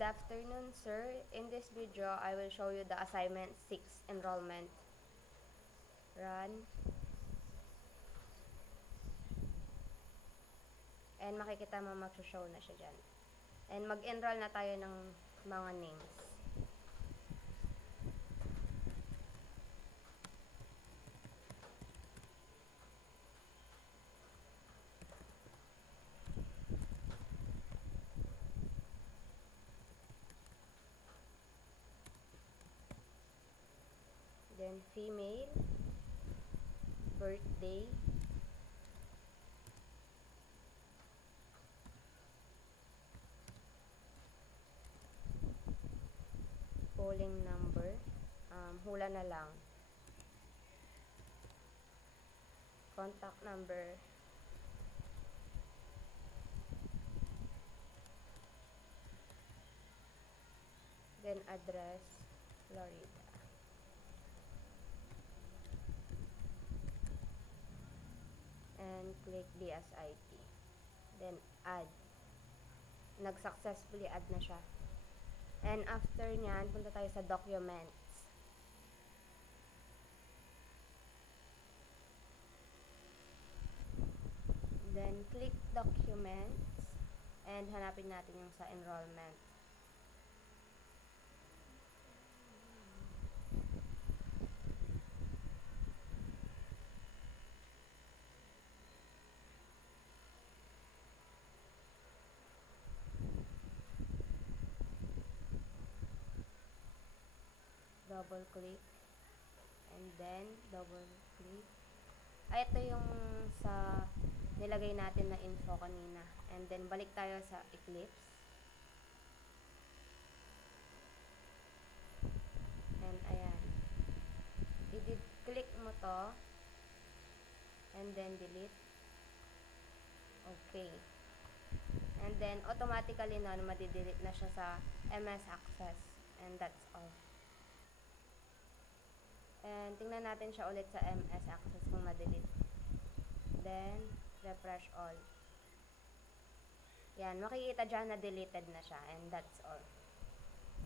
Good afternoon, sir. In this video, I will show you the assignment 6 enrollment. Run. And makikita mo mag-show na siya dyan. And mag-enroll na tayo ng mga names. Then female, birthday, polling number, hula na lang, contact number, then address, Florida. And click DSIT. Then add. Nag-successfully add na siya. And after nyan, punta tayo sa documents. Then click documents. And hanapin natin yung sa enrollment. Double click, and then double click. Ay, ito yung sa nilagay natin na info kanina. And then balik tayo sa Eclipse. And ayan. I-click mo to. And then delete. Okay. And then automatically nun, madidelete na siya sa MS Access. And that's all. And tingnan natin siya ulit sa MS Access kung ma-delete. Then, refresh all. Yan, makikita dyan na deleted na siya. And that's all.